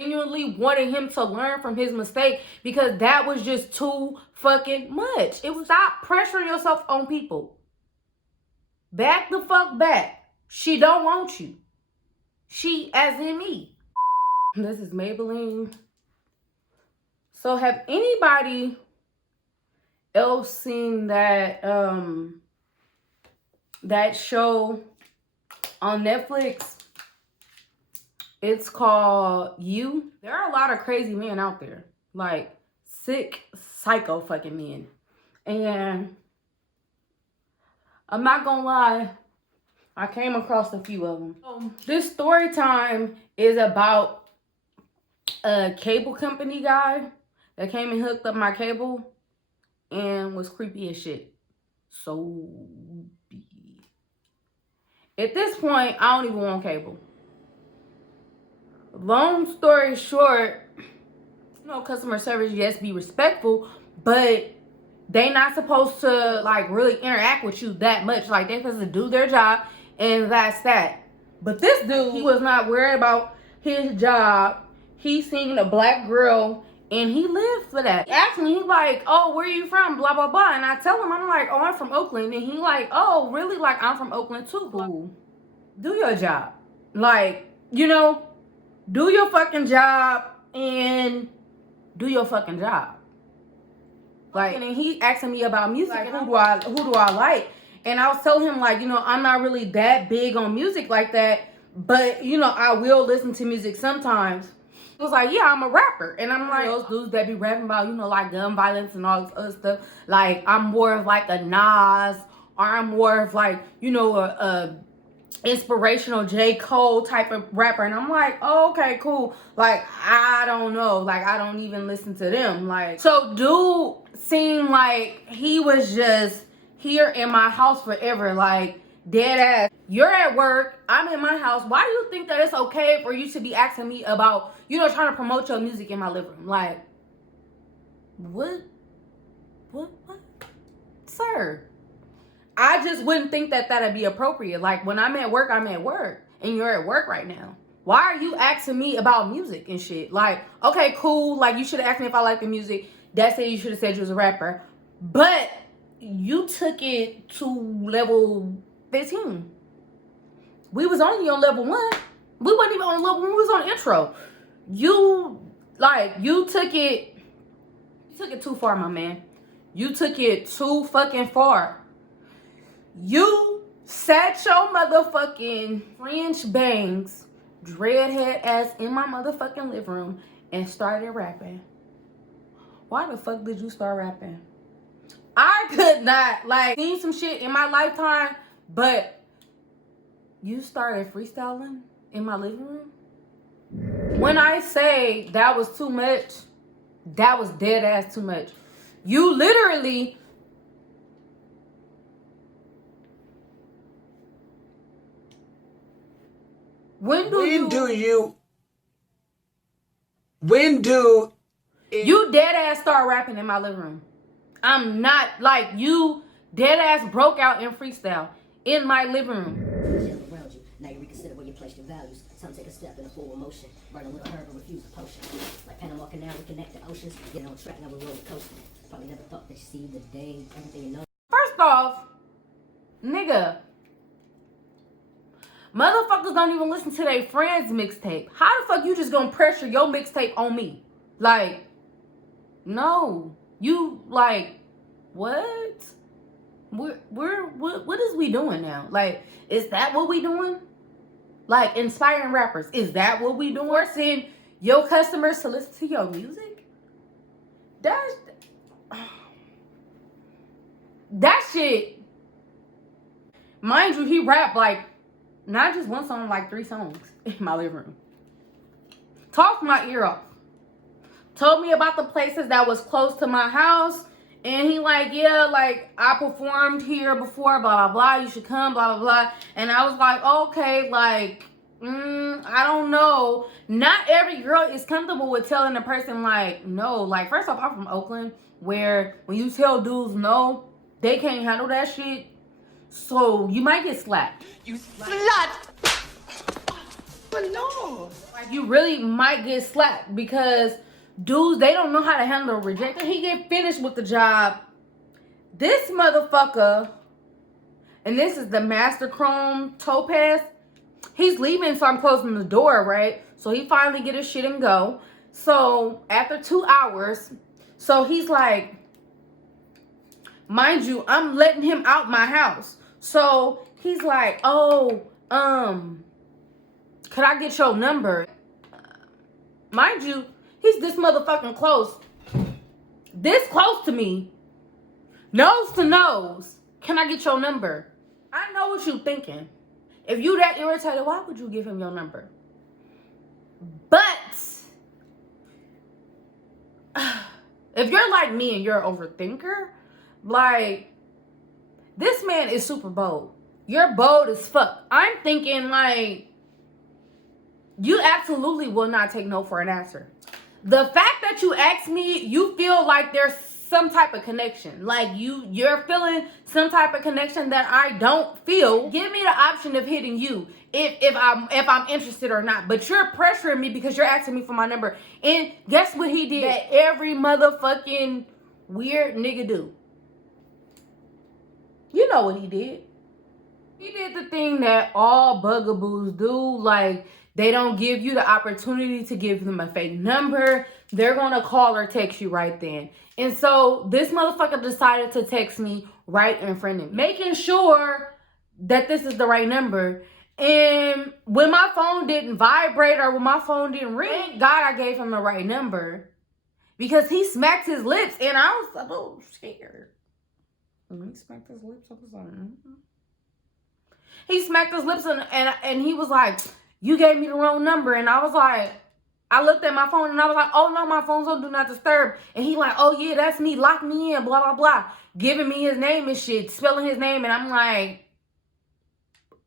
Genuinely wanted him to learn from his mistake because that was just too fucking much. It was, stop pressuring yourself on people. Back the fuck back. She don't want you. She as in me. This is Maybelline. So have anybody else seen that that show on Netflix? It's called You. There are a lot of crazy men out there. Like sick, psycho fucking men. And I'm not gonna lie, I came across a few of them. This story time is about a cable company guy that came and hooked up my cable and was creepy as shit. So at this point, I don't even want cable. Long story short, you know, customer service, yes, be respectful, but they not supposed to like really interact with you that much. Like they're supposed to do their job and that's that. But this dude, he was not worried about his job. He seen a black girl and he lived for that. He asked me, he like, oh, where are you from? Blah, blah, blah. And I tell him, I'm like, oh, I'm from Oakland. And he like, oh, really? Like, I'm from Oakland too. Cool. Do your job. Like, you know, do your fucking job and do your fucking job. Like, and he asking me about music, like, who do I like? And I was telling him, like, you know, I'm not really that big on music like that, but you know, I will listen to music sometimes. He was like, yeah, I'm a rapper. And I'm like, those dudes that be rapping about, you know, like gun violence and all this other stuff. Like, I'm more of like a Nas, or I'm more of like, you know, a inspirational J. Cole type of rapper. And I'm like, oh, okay, cool. Like, I don't know. Like, I don't even listen to them. Like, so dude seemed like he was just here in my house forever. Like, dead ass. You're at work, I'm in my house. Why do you think that it's okay for you to be asking me about, you know, trying to promote your music in my living room? Like, what? Sir, I just wouldn't think that that'd be appropriate. Like, when I'm at work, I'm at work. And you're at work right now. Why are you asking me about music and shit? Like, okay, cool. Like, you should have asked me if I like the music. That's it. You should have said you was a rapper. But you took it to level 15. We was only on level 1. We wasn't even on level 1. We was on intro. You took it too far, my man. You took it too fucking far. You sat your motherfucking French bangs, dreadhead ass in my motherfucking living room and started rapping. Why the fuck did you start rapping? I could not, like, seen some shit in my lifetime, but you started freestyling in my living room? When I say that was too much, that was dead ass too much. You literally... When do you dead ass start rapping in my living room? I'm not, like, you dead ass broke out in freestyle in my living room. Around you. Now you reconsider where you place your values. Some take a step in a forward motion. Burn a little herb and refuse the potion. Like Panama Canal, we connect the oceans. Get on track, now we're roller coasting. Probably never thought that you see the day, everything you know. First off, nigga, motherfuckers don't even listen to their friends' mixtape. How the fuck you just gonna pressure your mixtape on me? Like, no. You, like, what? What is we doing now? Like, is that what we doing? Like, inspiring rappers. Is that what we doing? Forcing your customers to listen to your music? That shit. Mind you, he rapped, like, not just one song, like 3 songs in my living room. Talked my ear off. Told me about the places that was close to my house. And he like, yeah, like, I performed here before, blah, blah, blah. You should come, blah, blah, blah. And I was like, okay, like, I don't know. Not every girl is comfortable with telling a person, like, no. Like, first off, I'm from Oakland, where when you tell dudes no, they can't handle that shit. So you might get slapped. You slut! But no. Like, you really might get slapped because dudes, they don't know how to handle rejection. He get finished with the job. This motherfucker, and this is the Master Chrome Topaz. He's leaving, so I'm closing the door, right? So he finally get his shit and go. So after 2 hours, so he's like, mind you, I'm letting him out my house. So he's like, oh, could I get your number? Mind you, he's this motherfucking close. This close to me. Nose to nose. Can I get your number? I know what you thinking. If you that irritated, why would you give him your number? But if you're like me and you're an overthinker, like, this man is super bold. You're bold as fuck. I'm thinking, like, you absolutely will not take no for an answer. The fact that you asked me, you feel like there's some type of connection. Like, you're feeling some type of connection that I don't feel. Give me the option of hitting you if I'm interested or not. But you're pressuring me because you're asking me for my number. And guess what he did? That every motherfucking weird nigga do. You know what he did. He did the thing that all bugaboos do. Like, they don't give you the opportunity to give them a fake number. They're going to call or text you right then. And so this motherfucker decided to text me right in front of me, making sure that this is the right number. And when my phone didn't vibrate or when my phone didn't ring, thank God I gave him the right number. Because he smacked his lips and I was a little scared. When he smacked his lips, I was like, He smacked his lips and he was like, you gave me the wrong number. And I was like, I looked at my phone and I was like, oh no, my phone's on Do Not Disturb. And he like, oh yeah, that's me. Lock me in, blah, blah, blah. Giving me his name and shit, spelling his name. And I'm like,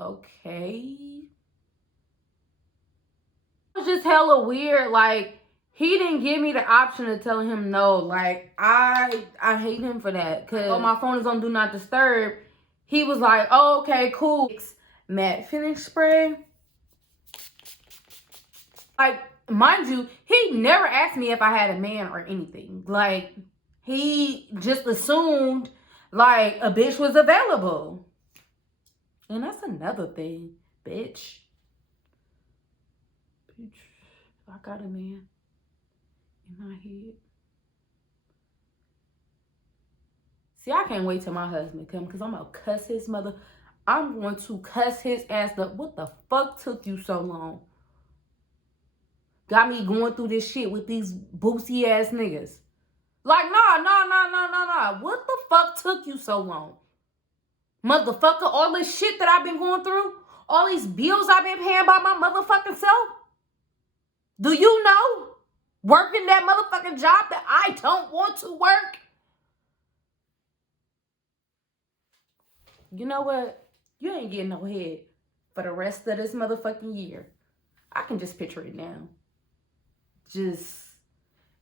okay. It was just hella weird. Like, he didn't give me the option of telling him no. Like, I hate him for that. Because oh, my phone is on Do Not Disturb. He was like, oh, okay, cool. Matte finish spray. Like, mind you, he never asked me if I had a man or anything. Like, he just assumed, like, a bitch was available. And that's another thing, bitch. Bitch, I got a man in my head. See, I can't wait till my husband come because I'm going to cuss his mother. I'm going to cuss his ass up. What the fuck took you so long? Got me going through this shit with these boosie ass niggas. Like, nah. What the fuck took you so long? Motherfucker, all this shit that I've been going through, all these bills I've been paying by my motherfucking self. Do you know? Working that motherfucking job that I don't want to work. You know what? You ain't getting no head for the rest of this motherfucking year. I can just picture it now. Just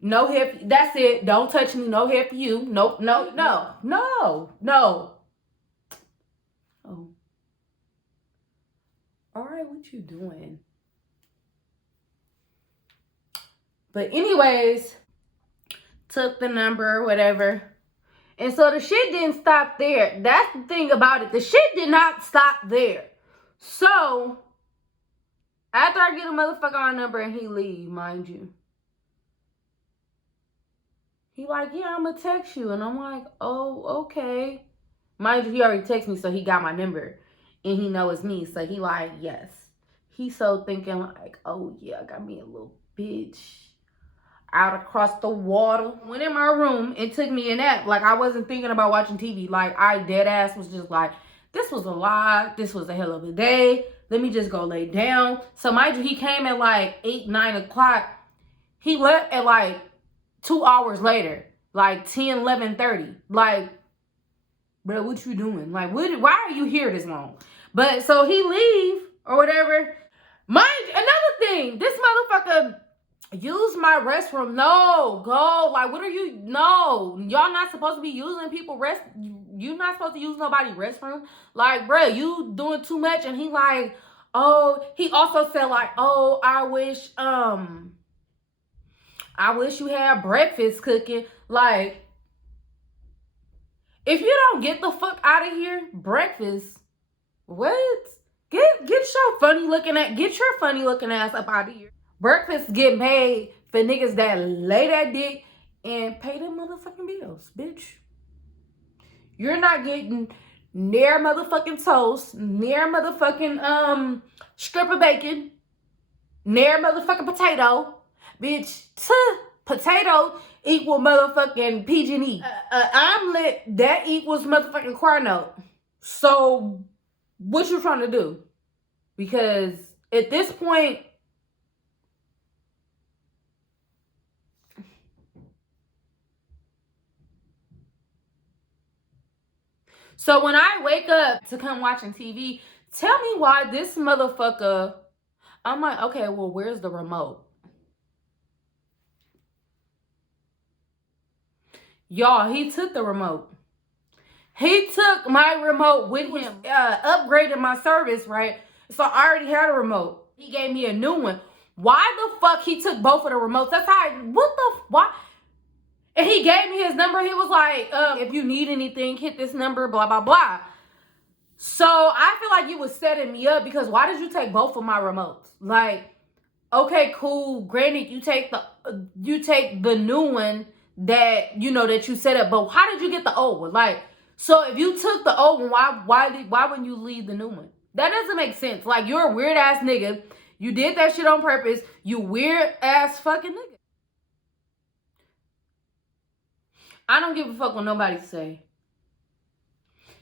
no head. That's it. Don't touch me. No head for you. Nope. No. Oh. All right. What you doing? But anyways, took the number or whatever. And so the shit didn't stop there. That's the thing about it. The shit did not stop there. So after I get a motherfucker my number and he leave, mind you. He like, yeah, I'm gonna text you. And I'm like, oh, okay. Mind you, he already texted me, so he got my number. And he know it's me, so he like, yes. He so thinking like, oh yeah, I got me a little bitch out across the water. Went in my room and took me a nap. Like, I wasn't thinking about watching TV. Like, I dead ass was just like, this was a lie. This was a hell of a day. Let me just go lay down. So mind you, he came at like 8, 9 o'clock. He left at like 2 hours later, like 10, 11:30. Like, bro, what you doing? Like, why are you here this long? But so he leave or whatever. Another thing, this motherfucker use my restroom. No, go. Like, what are you? No, y'all not supposed to be using people you not supposed to use nobody's restroom. Like, bro, you doing too much. And he like, oh, he also said like, oh, I wish you had breakfast cooking. Like, if you don't get the fuck out of here, breakfast, what? Get your funny looking ass up out of here. Breakfast get made for niggas that lay that dick and pay them motherfucking bills, bitch. You're not getting near motherfucking toast, near motherfucking strip of bacon, near motherfucking potato, bitch. Potato equal motherfucking PG&E. Omelet that equals motherfucking corn. So what you trying to do? Because at this point, so when I wake up to come watching TV, tell me why this motherfucker, I'm like, okay, well, where's the remote? Y'all, he took the remote. He took my remote with him, upgraded my service, right? So I already had a remote. He gave me a new one. Why the fuck he took both of the remotes? That's how why? And he gave me his number. He was like, if you need anything, hit this number, blah, blah, blah. So I feel like you was setting me up because why did you take both of my remotes? Like, okay, cool. Granted, you take the new one that, you know, that you set up, but how did you get the old one? Like, so if you took the old one, why wouldn't you leave the new one? That doesn't make sense. Like, you're a weird ass nigga. You did that shit on purpose. You weird ass fucking nigga. I don't give a fuck what nobody say.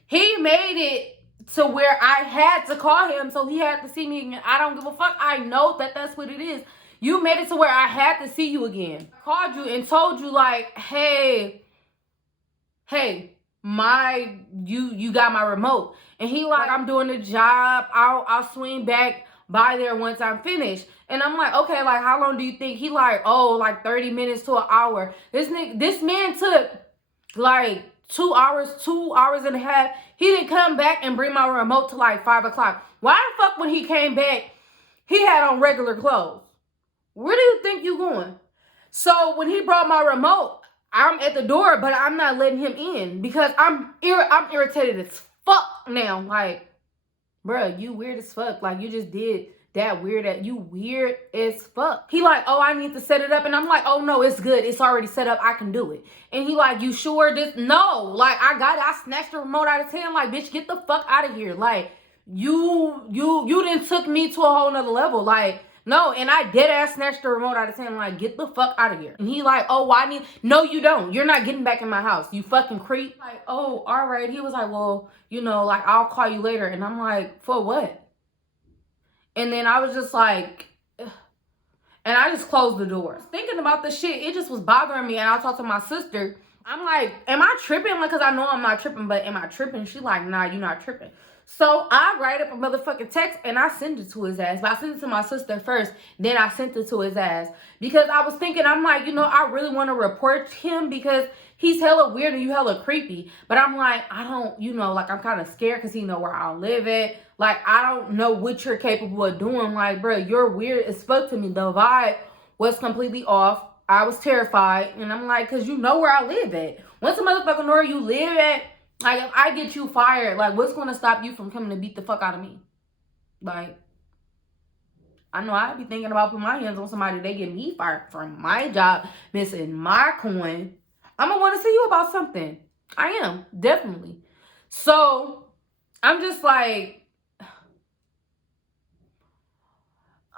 He made it to where I had to call him, so he had to see me again. I don't give a fuck. I know that that's what it is. You made it to where I had to see you again. I called you and told you like, hey, you got my remote. And he like, I'm doing the job. I'll swing back by there once I'm finished. And I'm like, okay, like how long do you think? He like, oh, like 30 minutes to an hour. This man took like 2 hours and a half. He didn't come back and bring my remote till like 5 o'clock. Why the fuck when he came back, he had on regular clothes? Where do you think you going? So when he brought my remote, I'm at the door, but I'm not letting him in because I'm irritated as fuck now. Like, bruh, you weird as fuck. Like, you just did that weird. You weird as fuck. He like, oh, I need to set it up. And I'm like, oh, no, it's good. It's already set up. I can do it. And he like, you sure this? No. Like, I got it. I snatched the remote out of his hand. Like, bitch, get the fuck out of here. Like, you done took me to a whole nother level. Like, no, and I dead ass snatched the remote out of his hand. Like, get the fuck out of here. And he like, oh, why need? No, you don't. You're not getting back in my house. You fucking creep. Like, oh, all right. He was like, well, you know, like, I'll call you later. And I'm like, for what? And then I was just like, ugh. And I just closed the door. Thinking about the shit, it just was bothering me. And I talked to my sister. I'm like, am I tripping? Like, because I know I'm not tripping, but am I tripping? She like, nah, you're not tripping. So I write up a motherfucking text and I send it to his ass. But I sent it to my sister first, then I sent it to his ass. Because I was thinking, I'm like, you know, I really want to report him because he's hella weird and you hella creepy. But I'm like, I don't, you know, like I'm kind of scared because he know where I live at. Like, I don't know what you're capable of doing. Like, bro, you're weird as fuck to me. The vibe was completely off. I was terrified. And I'm like, because you know where I live at. Once a motherfucker know where you live at, like, if I get you fired, like, what's going to stop you from coming to beat the fuck out of me? Like, I know I'd be thinking about putting my hands on somebody. They get me fired from my job, missing my coin. I'm going to want to see you about something. I am, definitely. So, I'm just like,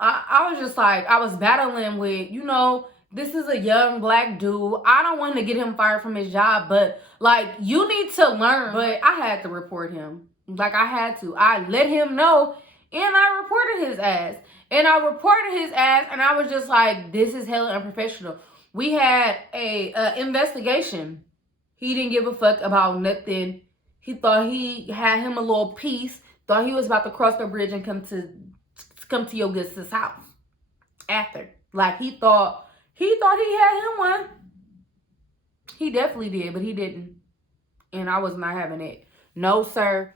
I was just like, I was battling with, you know, this is a young black dude. I don't want to get him fired from his job, but like, you need to learn. But I had to report him. Like, I had to. I let him know and I reported his ass. And I was just like, this is hella unprofessional. We had a investigation. He didn't give a fuck about nothing. He thought he had him a little piece. Thought he was about to cross the bridge and come to your good sis house. After. Like, he thought he had him one. He definitely did, but he didn't. And I was not having it. No, sir.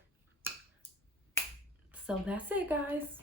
So that's it, guys.